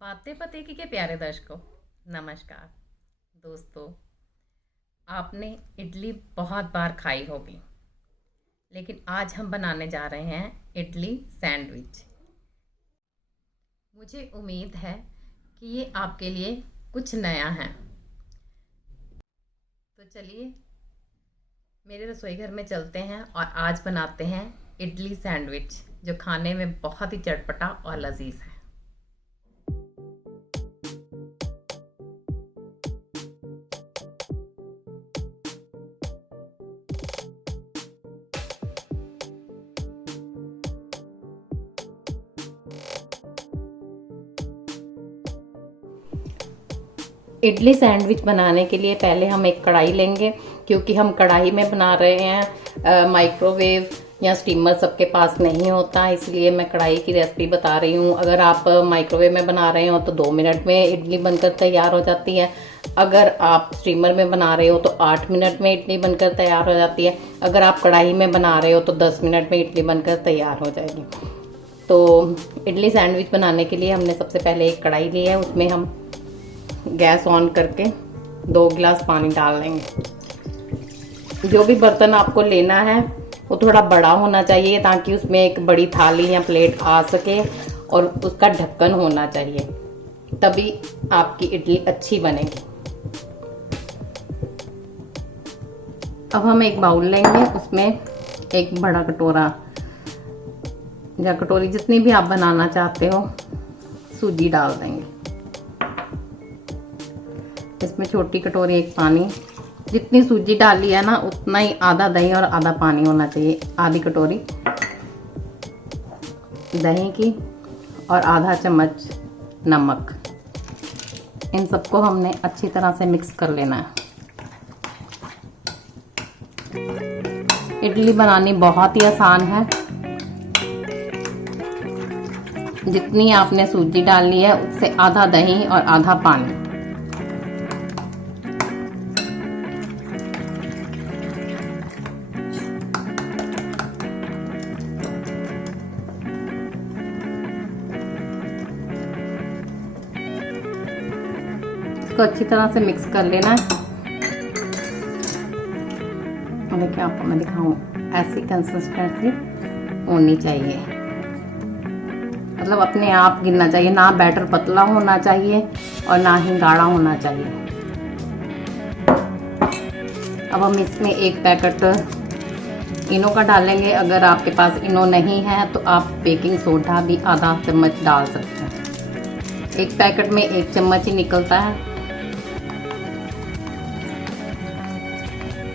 बातें पते की के प्यारे दर्शकों, नमस्कार। दोस्तों, आपने इडली बहुत बार खाई होगी, लेकिन आज हम बनाने जा रहे हैं इडली सैंडविच। मुझे उम्मीद है कि ये आपके लिए कुछ नया है। तो चलिए मेरे रसोई घर में चलते हैं और आज बनाते हैं इडली सैंडविच, जो खाने में बहुत ही चटपटा और लजीज है। इडली सैंडविच बनाने के लिए पहले हम एक कढ़ाई लेंगे, क्योंकि हम कढ़ाई में बना रहे हैं। माइक्रोवेव या स्टीमर सबके पास नहीं होता, इसलिए मैं कढ़ाई की रेसिपी बता रही हूँ। अगर आप माइक्रोवेव में बना रहे हो तो 2 मिनट में इडली बनकर तैयार हो जाती है। अगर आप स्टीमर में बना रहे हो तो 8 मिनट में इडली बनकर तैयार हो जाती है। अगर आप कढ़ाई में बना रहे हो तो 10 मिनट में इडली बनकर तैयार हो जाएगी। तो इडली सैंडविच बनाने के लिए हमने सबसे पहले एक कढ़ाई ली है, उसमें हम गैस ऑन करके 2 गिलास पानी डाल लेंगे। जो भी बर्तन आपको लेना है वो थोड़ा बड़ा होना चाहिए, ताकि उसमें एक बड़ी थाली या प्लेट आ सके और उसका ढक्कन होना चाहिए, तभी आपकी इडली अच्छी बनेगी। अब हम एक बाउल लेंगे, उसमें एक बड़ा कटोरा या कटोरी जितनी भी आप बनाना चाहते हो सूजी डाल देंगे। इसमें छोटी कटोरी एक पानी, जितनी सूजी डाली है ना उतना ही आधा दही और आधा पानी होना चाहिए। आधी कटोरी दही की और आधा चम्मच नमक। इन सबको हमने अच्छी तरह से मिक्स कर लेना है। इडली बनानी बहुत ही आसान है। जितनी आपने सूजी डाली है उससे आधा दही और आधा पानी। इसको अच्छी तरह से मिक्स कर लेना है। देखिए आपको मैं दिखाऊं, ऐसी कंसिस्टेंसी होनी चाहिए, मतलब अपने आप गिरना चाहिए। ना बैटर पतला होना चाहिए और ना ही गाढ़ा होना चाहिए। अब हम इसमें एक पैकेट इनो का डालेंगे। अगर आपके पास इनो नहीं है तो आप बेकिंग सोडा भी आधा चम्मच डाल सकते हैं। एक पैकेट में 1 चम्मच ही निकलता है।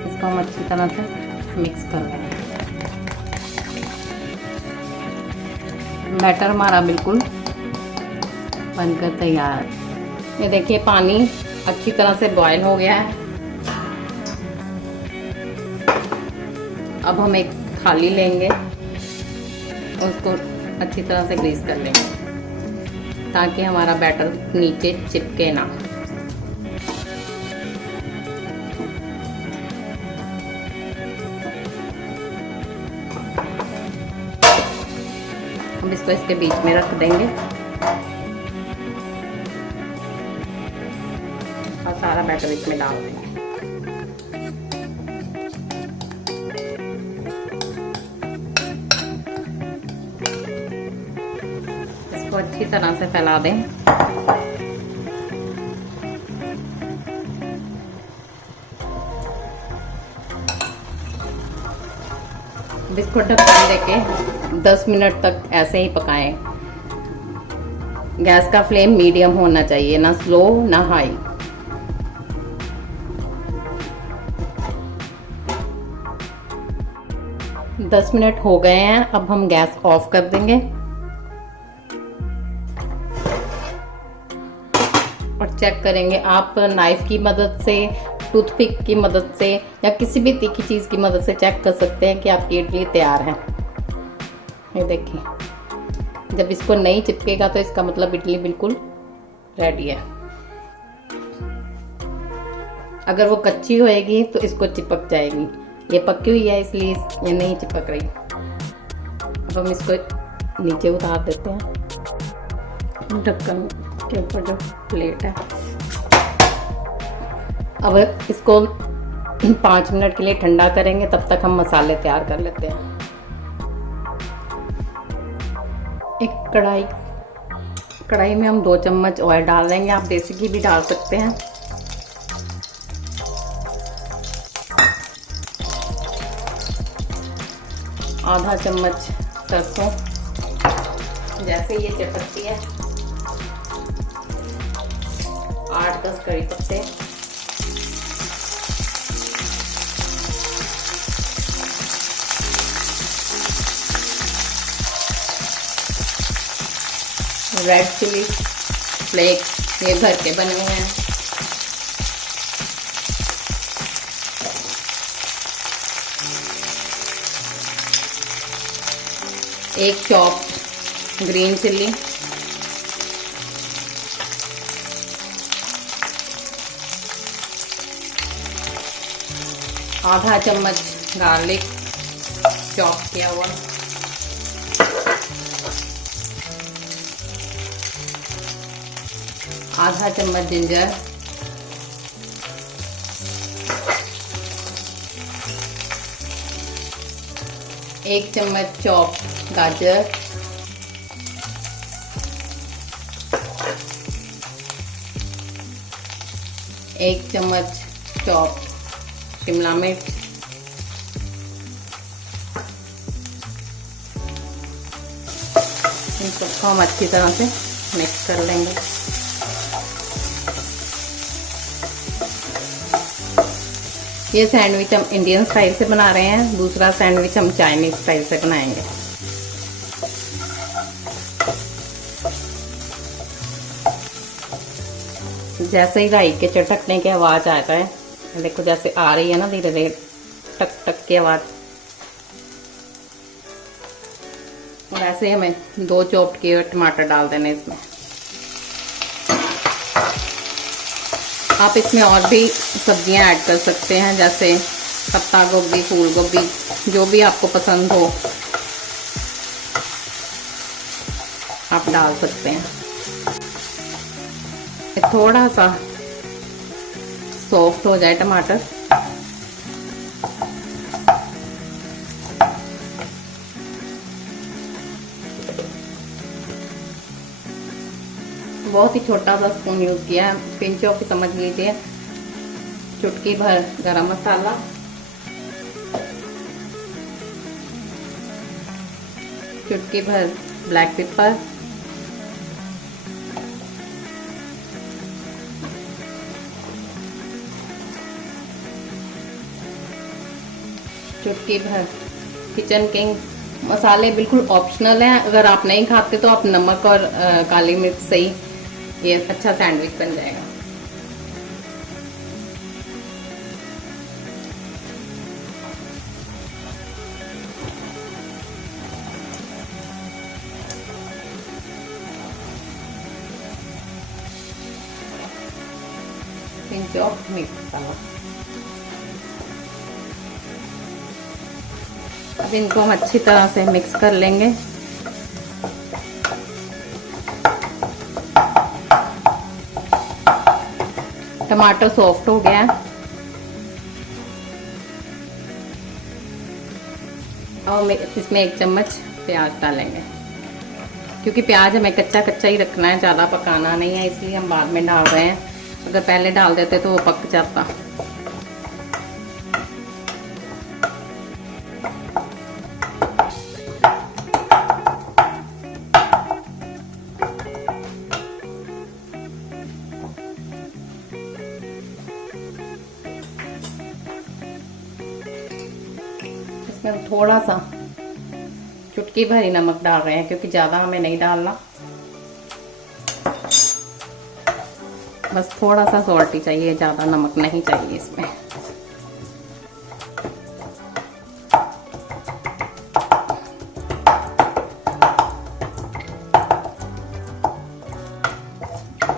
इसको हम अच्छी तरह से मिक्स कर लेंगे। बैटर हमारा बिल्कुल बनकर तैयार है। ये देखिए पानी अच्छी तरह से बॉयल हो गया है। अब हम एक थाली लेंगे और उसको अच्छी तरह से ग्रीस कर लेंगे, ताकि हमारा बैटर नीचे चिपके ना। हम इसको इसके बीच में रख देंगे और सारा बैटर इसमें डाल देंगे। इसको अच्छी तरह से फैला दें। इसको ढक्कन देके 10 मिनट तक ऐसे ही पकाएं। गैस का फ्लेम मीडियम होना चाहिए, ना स्लो ना हाई। दस मिनट हो गए हैं, अब हम गैस ऑफ कर देंगे और चेक करेंगे। आप नाइफ की मदद से, टूथपिक की मदद से या किसी भी तीखी चीज़ की मदद से चेक कर सकते हैं कि आपकी इडली तैयार है। ये देखिए, जब इसको नहीं चिपकेगा तो इसका मतलब इडली बिल्कुल रेडी है। अगर वो कच्ची होएगी तो इसको चिपक जाएगी। ये पकी हुई है इसलिए ये नहीं चिपक रही। अब हम इसको नीचे उतार देते हैं ढक्कन। के ऊपर जो प्लेट है। अब इसको 5 मिनट के लिए ठंडा करेंगे, तब तक हम मसाले तैयार कर लेते हैं। एक कढ़ाई में हम 2 चम्मच ऑयल डाल देंगे, आप देसी घी भी डाल सकते हैं। आधा चम्मच सरसों, जैसे ये चटकती है 8-10 कड़ी पत्ते, रेड चिली फ्लेक्स, ये घर के बने हुए हैं, एक चॉप ग्रीन चिल्ली, आधा चम्मच गार्लिक चॉप किया हुआ, आधा चम्मच जिंजर, एक चम्मच चॉप गाजर, एक चम्मच चॉप शिमला मिर्च, इन सबको हम अच्छी तरह से मिक्स कर लेंगे। ये सैंडविच हम इंडियन स्टाइल से बना रहे हैं, दूसरा सैंडविच हम चाइनीज स्टाइल से बनाएंगे। जैसे ही राई के चटकने की आवाज आता है, देखो जैसे आ रही है ना धीरे धीरे टक टक की आवाज, वैसे हमें 2 चॉप्ड किए टमाटर डाल देने इसमें। आप इसमें और भी सब्जियां ऐड कर सकते हैं, जैसे पत्ता गोभी, फूल गोभी, जो भी आपको पसंद हो आप डाल सकते हैं। थोड़ा सा सॉफ्ट हो जाए टमाटर, बहुत ही छोटा सा स्पून यूज किया है, पिंच ऑफ समझ लीजिए, चुटकी भर गरम मसाला, चुटकी भर ब्लैक पेपर, चुटकी भर किचन किंग। मसाले बिल्कुल ऑप्शनल हैं, अगर आप नहीं खाते तो आप नमक और काली मिर्च से ही ये अच्छा सैंडविच बन जाएगा। पिंच ऑफ मीट मसाला। अब इनको हम अच्छी तरह से मिक्स कर लेंगे। टमाटर सॉफ्ट हो गया है, और इसमें 1 चम्मच प्याज डालेंगे, क्योंकि प्याज हमें कच्चा कच्चा ही रखना है, ज़्यादा पकाना नहीं है, इसलिए हम बाद में डाल रहे हैं। अगर पहले डाल देते तो वो पक जाता। इसमें थोड़ा सा चुटकी भर ही नमक डाल रहे हैं, क्योंकि ज़्यादा हमें नहीं डालना, बस थोड़ा सा सॉल्ट ही चाहिए, ज़्यादा नमक नहीं चाहिए इसमें।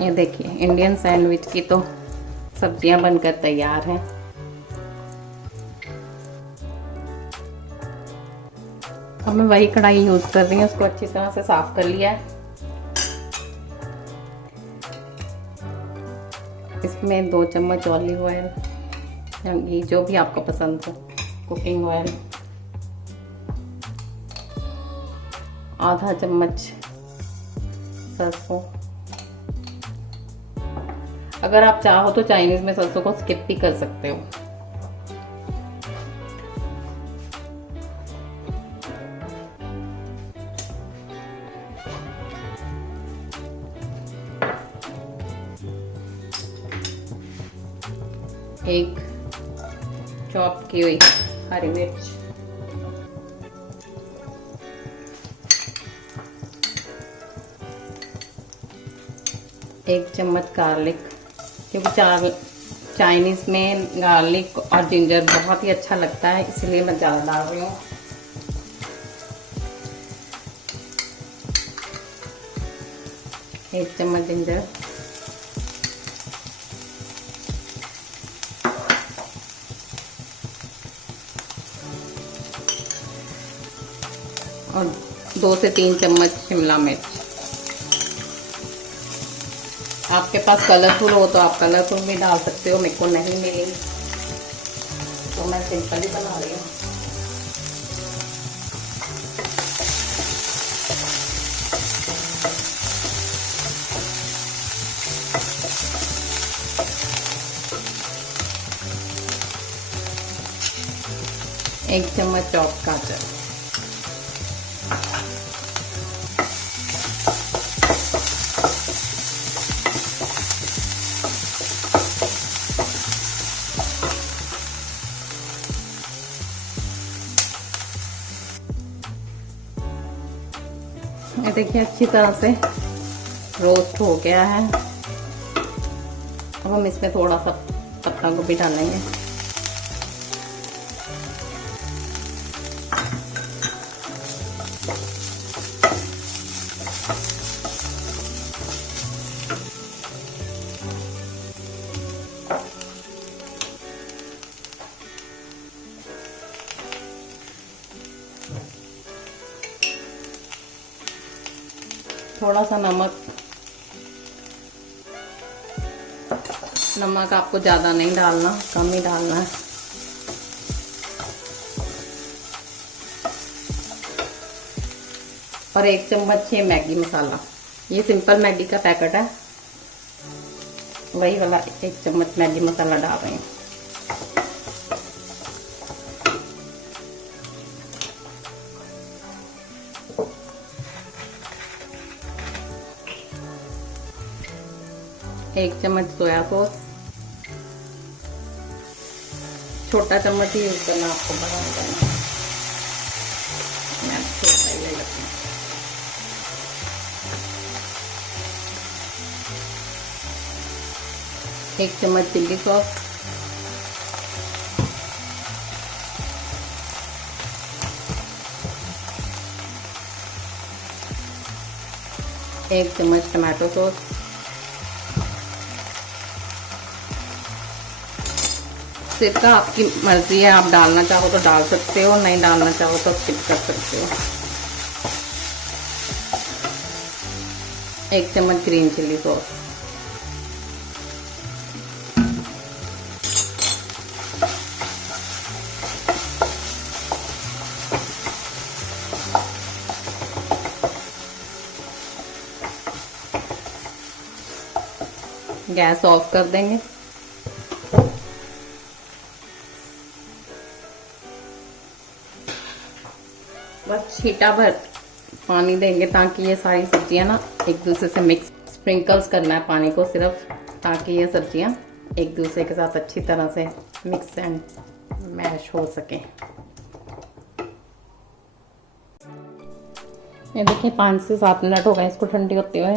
ये देखिए इंडियन सैंडविच की तो सब्जियां बनकर तैयार हैं। अब मैं वही कढ़ाई यूज कर रही हूँ, उसको अच्छी तरह से साफ कर लिया है। इसमें 2 चम्मच ऑलिव ऑयल या घी, जो भी आपको पसंद हो, कुकिंग ऑयल, आधा चम्मच सरसों। अगर आप चाहो तो चाइनीज में सरसों को स्किप भी कर सकते हो। एक चॉप की हुई हरी मिर्च, एक चम्मच गार्लिक, क्योंकि चाइनीज में गार्लिक और जिंजर बहुत ही अच्छा लगता है, इसलिए मैं ज़्यादा डाल रही हूँ। एक चम्मच जिंजर, और 2 से 3 चम्मच शिमला मिर्च। आपके पास कलरफुल हो तो आप कलरफुल भी डाल सकते हो, मेरे को नहीं मिली तो मैं सिंपल ही बना रही हूँ। एक चम्मच चॉप गाजर, ये देखिए अच्छी तरह से रोस्ट हो गया है। अब हम इसमें थोड़ा सा पत्ता गोभी डालेंगे। थोड़ा सा नमक आपको ज़्यादा नहीं डालना, कम ही डालना है। और 1 चम्मच ये मैगी मसाला, ये सिंपल मैगी का पैकेट है, वही वाला 1 चम्मच मैगी मसाला डाल रही हूँ। एक चम्मच सोया सॉस, छोटा चम्मच ही यूज करना, आपको बड़ा नहीं करना, मैं छोटा ही ले लेती हूँ। एक चम्मच चिल्ली सॉस, एक चम्मच टमाटो सॉस, सिरका आपकी मर्जी है, आप डालना चाहो तो डाल सकते हो, नहीं डालना चाहो तो स्किप कर सकते हो। 1 चम्मच green chilli sauce, gas off कर देंगे। बस छींटा भर पानी देंगे ताकि ये सारी सब्जियां ना एक दूसरे से मिक्स, स्प्रिंकल्स करना है पानी को सिर्फ, ताकि ये सब्जियां एक दूसरे के साथ अच्छी तरह से मिक्स एंड मैश हो सके। ये देखिए 5 से 7 मिनट हो गए इसको ठंडी होते हुए।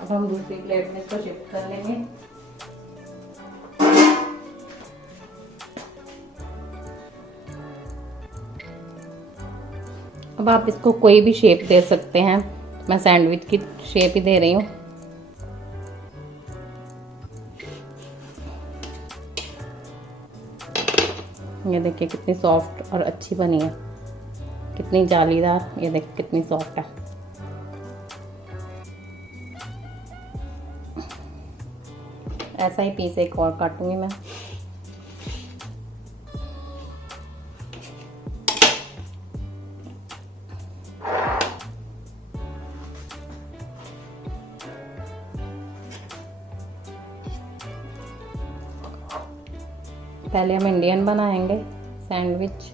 अब हम दूसरी प्लेट में इसको शिफ्ट कर लेंगे। अब आप इसको कोई भी शेप दे सकते हैं, मैं सैंडविच की शेप ही दे रही हूँ। ये देखिए कितनी सॉफ्ट और अच्छी बनी है, कितनी जालीदार, ये देखिए कितनी सॉफ्ट है। ऐसा ही पीस एक और काटूंगी मैं। पहले हम इंडियन बनाएंगे सैंडविच।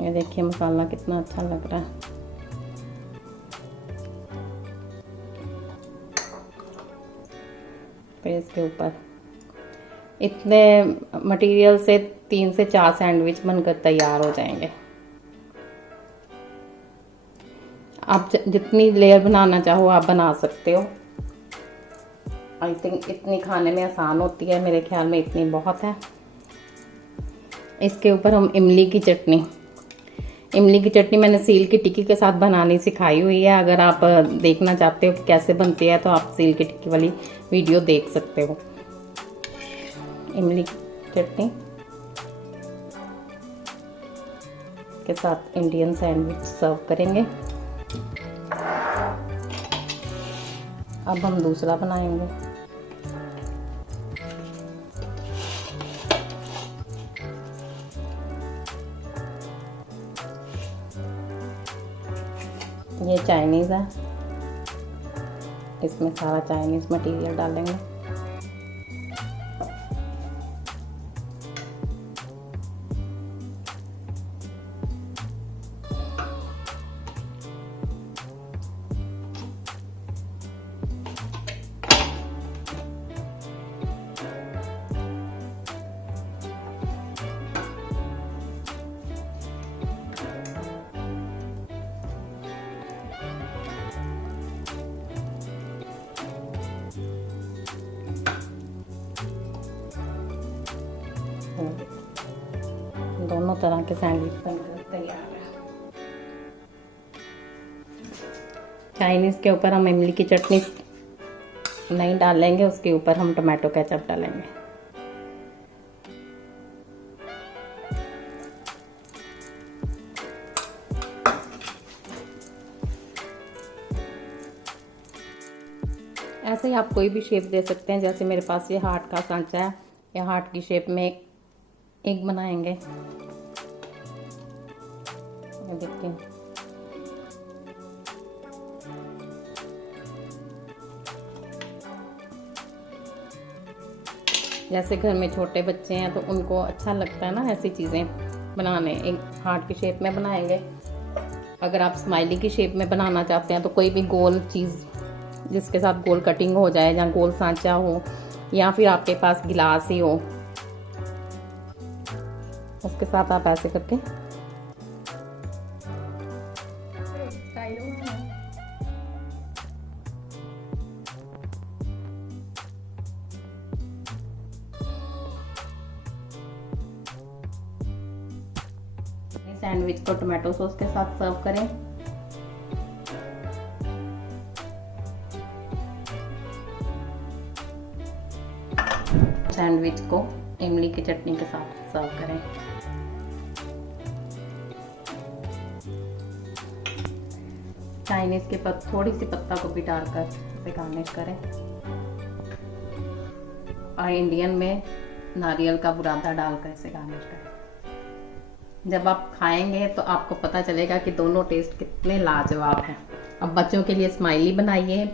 ये देखिए मसाला कितना अच्छा लग रहा है। फिर इसके ऊपर इतने मटेरियल से 3 से 4 सैंडविच बनकर तैयार हो जाएंगे। आप जितनी लेयर बनाना चाहो आप बना सकते हो। आई थिंक इतनी खाने में आसान होती है, मेरे ख्याल में इतनी बहुत है। इसके ऊपर हम इमली की चटनी मैंने सील की टिक्की के साथ बनानी सिखाई हुई है। अगर आप देखना चाहते हो कि कैसे बनती है तो आप सील की टिक्की वाली वीडियो देख सकते हो। इमली की चटनी के साथ इंडियन सैंडविच सर्व करेंगे। अब हम दूसरा बनाएंगे। ये चाइनीज़ है, इसमें सारा चाइनीज़ मटेरियल डालेंगे। दोनों तरह के सैंडविच बनकर तैयार है। चाइनीज़ के ऊपर हम इमली की चटनी नहीं डालेंगे, उसके ऊपर हम टमाटो केचप डालेंगे। ऐसे ही आप कोई भी शेप दे सकते हैं। जैसे मेरे पास ये हार्ट का सांचा है, या हार्ट की शेप में एक बनाएंगे। देखिए जैसे घर में छोटे बच्चे हैं तो उनको अच्छा लगता है ना ऐसी चीज़ें बनाने। एक हार्ट की शेप में बनाएंगे। अगर आप स्माइली की शेप में बनाना चाहते हैं तो कोई भी गोल चीज़ जिसके साथ गोल कटिंग हो जाए, या गोल सांचा हो, या फिर आपके पास गिलास ही हो, उसके साथ आप ऐसे करके सैंडविच को टोमेटो सॉस के साथ सर्व करें। सैंडविच को इमली की चटनी के साथ सर्व करें। चाइनीज के थोड़ी सी पत्ता गोभी डालकर इसे गार्निश करें। और इंडियन में नारियल का बुरादा डालकर इसे गार्निश करें। जब आप खाएंगे तो आपको पता चलेगा कि दोनों टेस्ट कितने लाजवाब हैं। अब बच्चों के लिए स्माइली बनाइए,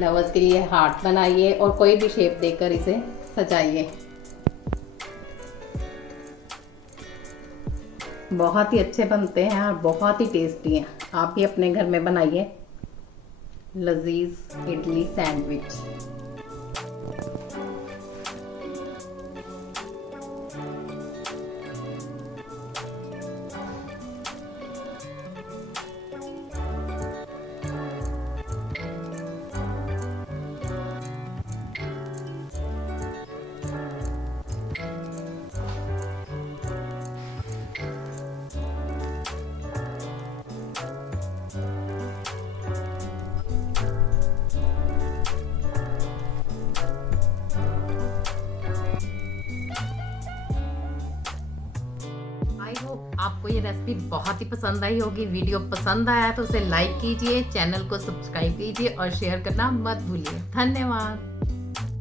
लवर्स के लिए हार्ट बनाइए, और कोई भी शेप देकर इसे सजाइए। बहुत ही अच्छे बनते हैं और बहुत ही टेस्टी हैं। आप भी अपने घर में बनाइए लजीज इडली सैंडविच। आपको ये रेसिपी बहुत ही पसंद आई होगी। वीडियो पसंद आया तो उसे लाइक कीजिए, चैनल को सब्सक्राइब कीजिए और शेयर करना मत भूलिए। धन्यवाद।